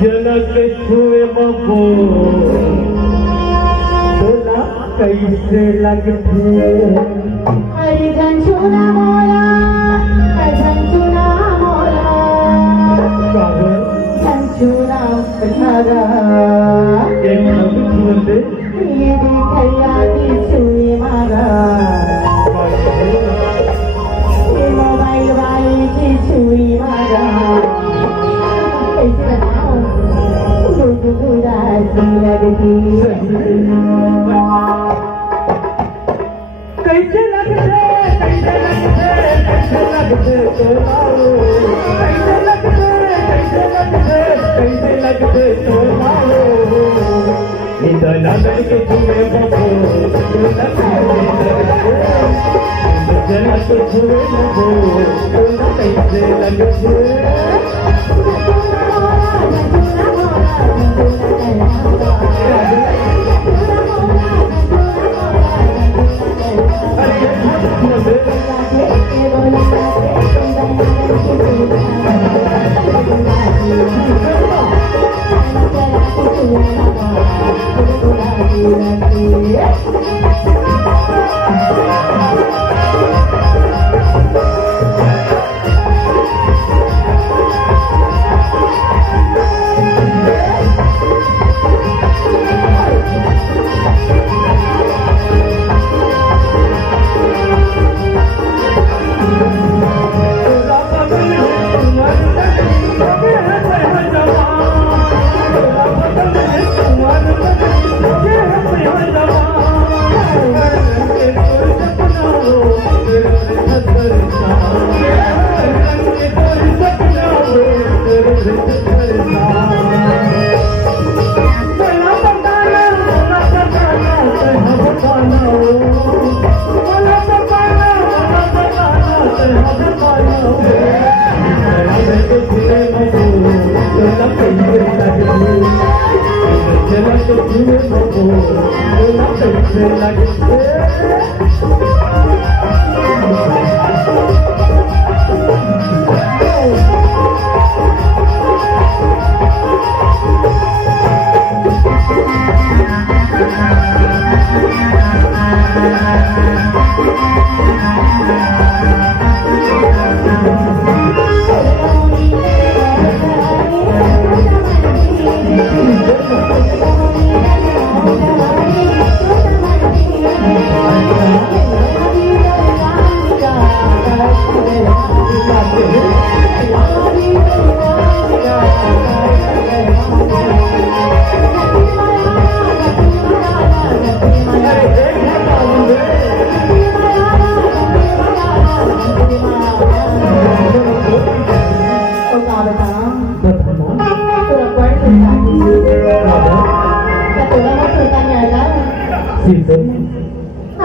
झलक छुए बबो तोला कैसे लगते अरे झंझुना मोरा झंझुना मोरा झंझुना पठारा एक शब्द छुए ये देखैया की छुए मारा ये मोबाइल वाली की छुई मारा कैसे बताऊं गुदगुदा सी लगती कैसे लगते कैसे लगते कैसे लगते तोलाओ कैसे लगते कैसे लगते कैसे लगते तोलाओ इतना लड़के छुए बबो तोला कैसे लगते झलक छुए बबो तोला कैसे लगते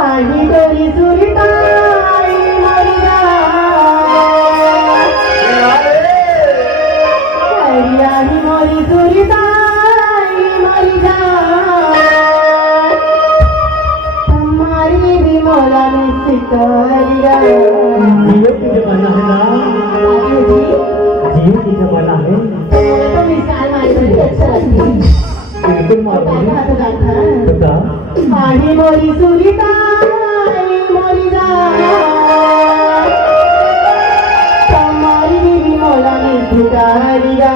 आही डोरी सुरताई मरिया आही मोरी सुरताई मरिया हमारी भी मौला ने सिकरिया जियो की जमाना है ना जियो की जमाना है तो मिसाल मारी बड़ी अच्छा लगती बिल्कुल मालूम बता आही मोरी सुरताई मरिया हमारी भी मौला ने सिकरिया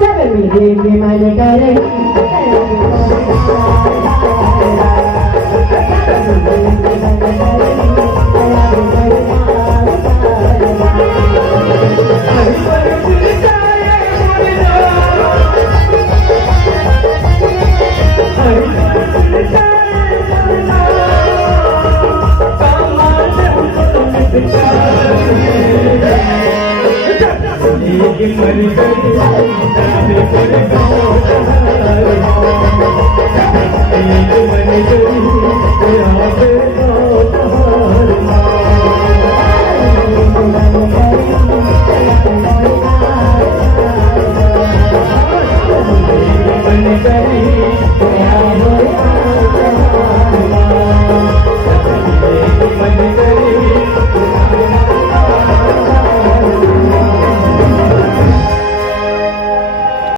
जब मेरे बेमाल करे मन